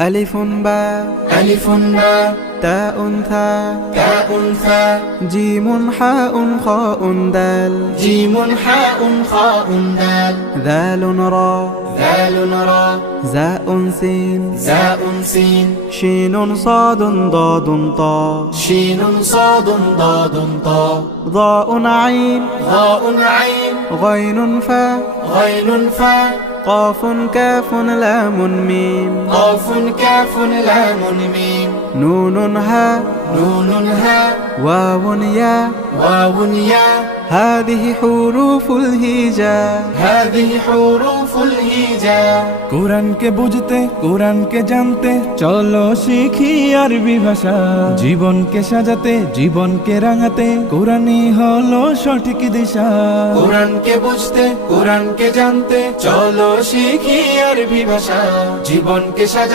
ألف باء ألف باء تاء ثاء تاء ثاء جيم حاء خاء دال جيم حاء خاء دال ذال را ذال را زاء سين زاء سين شين صاد ضاد طاء شين صاد ضاد طاء ضاء عين ضاء عين غين فاء غين فاء قاف كاف لام ميم قاف كاف لام ميم نون هاء نون هاء واو ياء واو ياء هذه حروف الهجاء هذه حروف الهجاء কোরআনকে বুঝতে কোরআনকে জানতে চলো শিখি আরবি ভাষা জীবনকে সাজাতে জীবনকে রাঙাতে কোরআনই হলো সঠিক দিশা কোরআনকে বুঝতে কোরআনকে জানতে চলো শিখি আরবি ভাষা জীবনকে সাজাতে